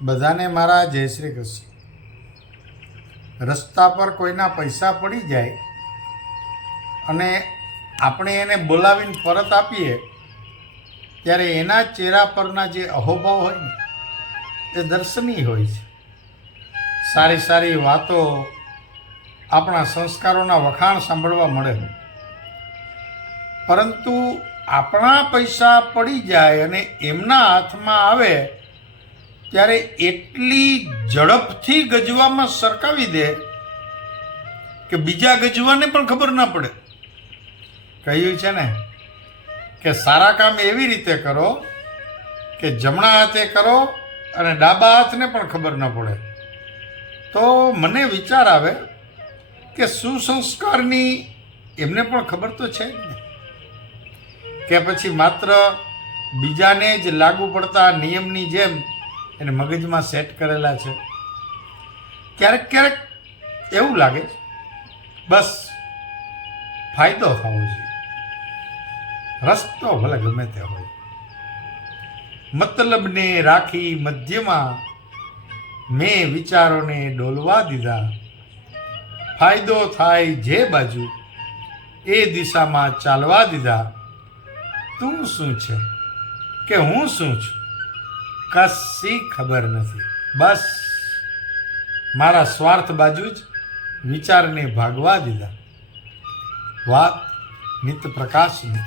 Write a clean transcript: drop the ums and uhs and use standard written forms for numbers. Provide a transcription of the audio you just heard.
બધાને મારા જય શ્રી કૃષ્ણ. રસ્તા પર કોઈના પૈસા પડી જાય અને આપણે એને બોલાવીને પરત આપીએ ત્યારે એના ચહેરા પરના જે અહોભાવ હોય ને એ દર્શનીય હોય છે. સારી સારી વાતો, આપણા સંસ્કારોના વખાણ સાંભળવા મળે. પરંતુ આપણા પૈસા પડી જાય અને એમના હાથમાં આવે ત્યારે એટલી ઝડપથી ગજવામાં સરકાવી દે કે બીજા ગજવાને પણ ખબર ના પડે. કહ્યું છે ને કે સારા કામ એવી રીતે કરો કે જમણા હાથે કરો અને ડાબા હાથને પણ ખબર ન પડે. તો મને વિચાર આવે કે સુસંસ્કારની એમને પણ ખબર તો છે જ ને, કે પછી માત્ર બીજાને જ લાગુ પડતા નિયમની જેમ એને મગજમાં સેટ કરેલા છે. ક્યારેક ક્યારેક એવું લાગે બસ ફાયદો થવો જોઈએ, રસ્તો ભલે ગમે તે હોય, મતલબને રાખી મધ્યમાં મેં વિચારોને ડોલવા દીધા. ફાયદો થાય જે બાજુ એ દિશામાં ચાલવા દીધા. તું શું છે કે હું શું છું કશી ખબર નથી. બસ મારા સ્વાર્થ બાજુ જ વિચારને ભાગવા દીધા. વાત નિત પ્રકાશની.